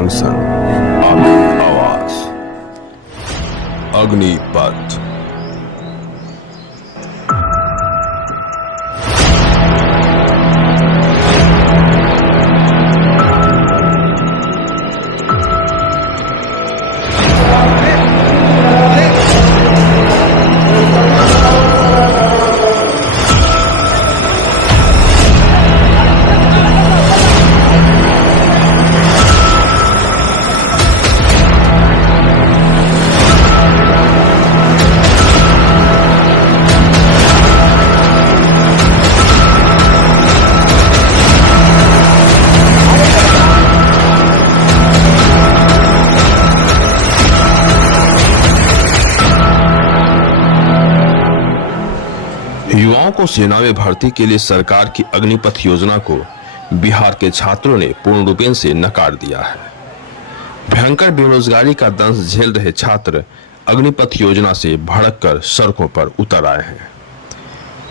Junction, अब आवाज अग्निपथ। युवाओं को सेना में भर्ती के लिए सरकार की अग्निपथ योजना को बिहार के छात्रों ने पूर्ण रूपेण से नकार दिया है। भयंकर बेरोजगारी का दंश झेल रहे छात्र अग्निपथ योजना से भड़ककर सड़कों पर उतर आए हैं।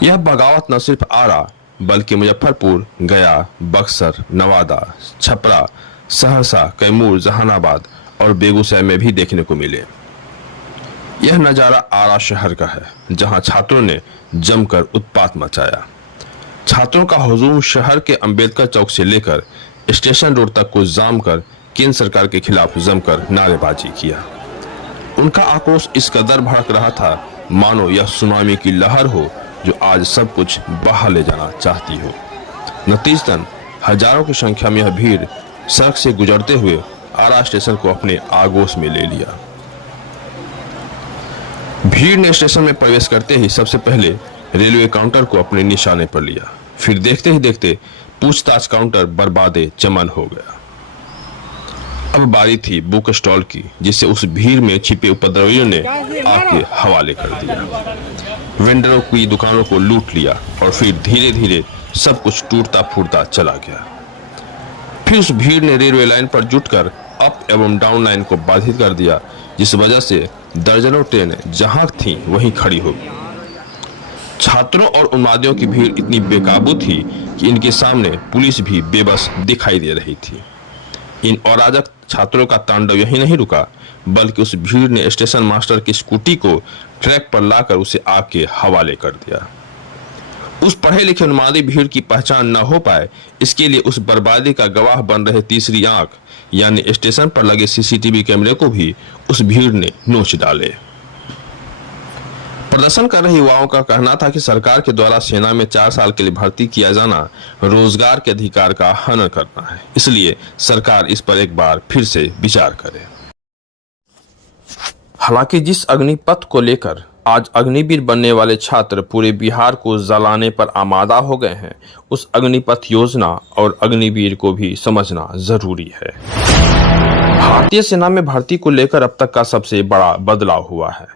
यह बगावत न सिर्फ आरा बल्कि मुजफ्फरपुर, गया, बक्सर, नवादा, छपरा, सहरसा, कैमूर, जहानाबाद और बेगूसराय में भी देखने को मिले। यह नजारा आरा शहर का है, जहां छात्रों ने जमकर उत्पात मचाया। छात्रों का हुजूम शहर के अंबेडकर चौक से लेकर स्टेशन रोड तक को जाम कर केंद्र सरकार के खिलाफ जमकर नारेबाजी किया। उनका आक्रोश इस कदर भड़क रहा था मानो यह सुनामी की लहर हो जो आज सब कुछ बहा ले जाना चाहती हो। नतीजतन हजारों की संख्या में यह भीड़ सड़क से गुजरते हुए आरा स्टेशन को अपने आगोश में ले लिया। भीड़ ने स्टेशन में प्रवेश करते ही सबसे पहले रेलवे काउंटर को अपने निशाने पर लिया। फिर देखते ही देखते पूछताछ काउंटर बर्बादे चमन हो गया। अब बारी थी बुक स्टॉल की, जिसे उस भीड़ में छिपे उपद्रवियों ने आके हवाले कर दिया। वेंडरों की दुकानों को लूट लिया और फिर धीरे धीरे सब कुछ टूटता फूटता चला गया। फिर उस भीड़ ने रेलवे लाइन पर जुटकर अप एवं डाउन लाइन को बाधित कर दिया, जिस वजह से दर्जनों ट्रेन जहां थीं वहीं खड़ी हो गई। छात्रों और उन्मादियों की भीड़ इतनी बेकाबू थी कि इनके सामने पुलिस भी बेबस दिखाई दे रही थी। इन अराजक छात्रों का तांडव यहीं नहीं रुका, बल्कि उस भीड़ ने स्टेशन मास्टर की स्कूटी को ट्रैक पर लाकर उसे आग के हवाले कर दिया। उस पढ़े लिखे उन्मादी भीड़ की पहचान न हो पाए, इसके लिए उस बर्बादी का गवाह बन रहे तीसरी आंख यानी स्टेशन पर लगे सीसीटीवी कैमरे को भी उस भीड़ ने नोच डाले। प्रदर्शन कर रहे युवाओं का कहना था कि सरकार के द्वारा सेना में 4 साल के लिए भर्ती किया जाना रोजगार के अधिकार का हनन करना है, इसलिए सरकार इस पर एक बार फिर से विचार करे। हालांकि जिस अग्निपथ को लेकर आज अग्निवीर बनने वाले छात्र पूरे बिहार को जलाने पर आमादा हो गए हैं, उस अग्निपथ योजना और अग्निवीर को भी समझना जरूरी है। भारतीय सेना में भर्ती को लेकर अब तक का सबसे बड़ा बदलाव हुआ है।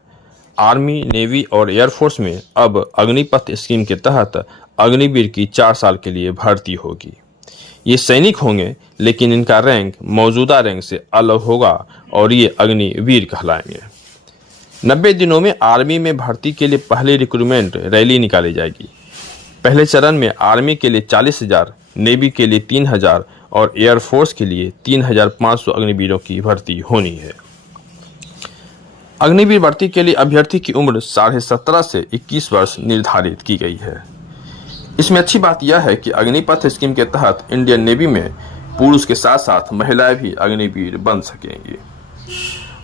आर्मी, नेवी और एयरफोर्स में अब अग्निपथ स्कीम के तहत अग्निवीर की 4 साल के लिए भर्ती होगी। ये सैनिक होंगे, लेकिन इनका रैंक मौजूदा रैंक से अलग होगा और ये अग्निवीर कहलाएंगे। 90 दिनों में आर्मी में भर्ती के लिए पहली रिक्रूटमेंट रैली निकाली जाएगी। पहले चरण में आर्मी के लिए 40,000, नेवी के लिए 3,000 और एयरफोर्स के लिए 3,500 अग्निवीरों की भर्ती होनी है। अग्निवीर भर्ती के लिए अभ्यर्थी की उम्र 17.5 से 21 वर्ष निर्धारित की गई है। इसमें अच्छी बात यह है कि अग्निपथ स्कीम के तहत इंडियन नेवी में पुरुष के साथ साथ महिलाएं भी अग्निवीर बन सकेंगी।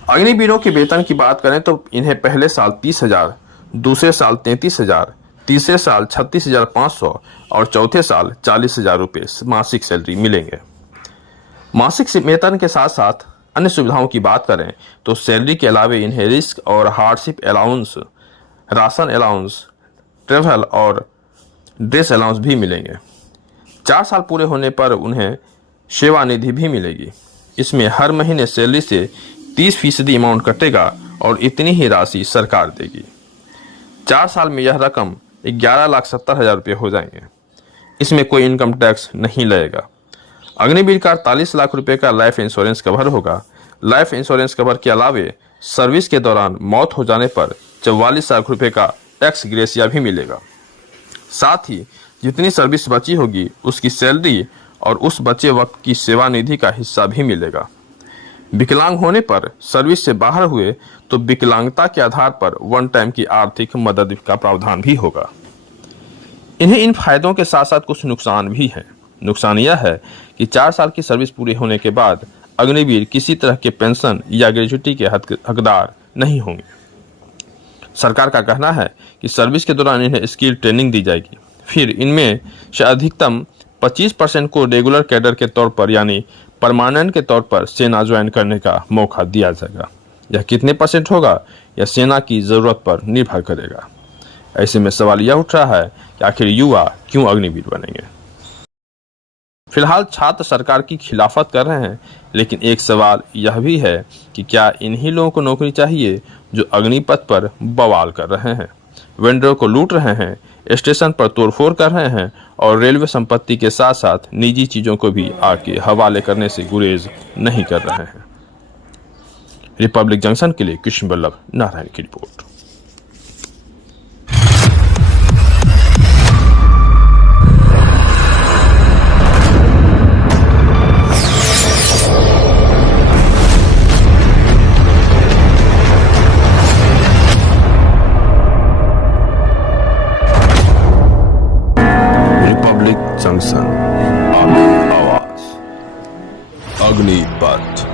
अग्निवीरों के वेतन की बात करें तो इन्हें पहले साल 30,000, दूसरे साल 33,000, तीसरे साल 36,500 और चौथे साल 40,000 रुपये मासिक सैलरी मिलेंगे। मासिक वेतन के साथ साथ अन्य सुविधाओं की बात करें तो सैलरी के अलावे इन्हें रिस्क और hardship allowance, ration allowance, travel और ड्रेस अलाउंस भी मिलेंगे। 4 साल पूरे होने पर उन्हें सेवानिधि भी मिलेगी। इसमें हर महीने सैलरी से 30% अमाउंट कटेगा और इतनी ही राशि सरकार देगी। 4 साल में यह रकम 11,70,000 रुपये हो जाएंगे। इसमें कोई इनकम टैक्स नहीं लगेगा। अग्निवीर का 48 लाख रुपए का लाइफ इंश्योरेंस कवर होगा। लाइफ इंश्योरेंस कवर के अलावे सर्विस के दौरान मौत हो जाने पर 44 लाख रुपए का एक्स ग्रेशिया भी मिलेगा। साथ ही जितनी सर्विस बची होगी उसकी सैलरी और उस बचे वक्त की सेवानिधि का हिस्सा भी मिलेगा। विकलांग होने पर सर्विस से बाहर हुए तो विकलांगता के आधार पर वन टाइम की आर्थिक मदद का प्रावधान भी होगा। इन्हें इन फायदों के साथ साथ कुछ नुकसान भी हैं। नुकसान यह है कि 4 साल की सर्विस पूरी होने के बाद अग्निवीर किसी तरह के पेंशन या ग्रेजुटी के हकदार नहीं होंगे। सरकार का कहना है कि सर्विस के दौरान इन्हें स्किल ट्रेनिंग दी जाएगी, फिर इनमें से अधिकतम 25% को रेगुलर कैडर के तौर पर यानी परमानेंट के तौर पर सेना ज्वाइन करने का मौका दिया जाएगा। यह कितने % होगा यह सेना की ज़रूरत पर निर्भर करेगा। ऐसे में सवाल यह उठ रहा है कि आखिर युवा क्यों अग्निवीर बनेंगे। फिलहाल छात्र सरकार की खिलाफत कर रहे हैं, लेकिन एक सवाल यह भी है कि क्या इन्हीं लोगों को नौकरी चाहिए जो अग्निपथ पर बवाल कर रहे हैं, वेंडरों को लूट रहे हैं, स्टेशन पर तोड़फोड़ कर रहे हैं और रेलवे संपत्ति के साथ साथ निजी चीजों को भी आके हवाले करने से गुरेज नहीं कर रहे हैं। रिपब्लिक जंक्शन के लिए कृष्ण वल्लभ नारायण की रिपोर्ट। जंक्शन, आवाज, अग्निपथ।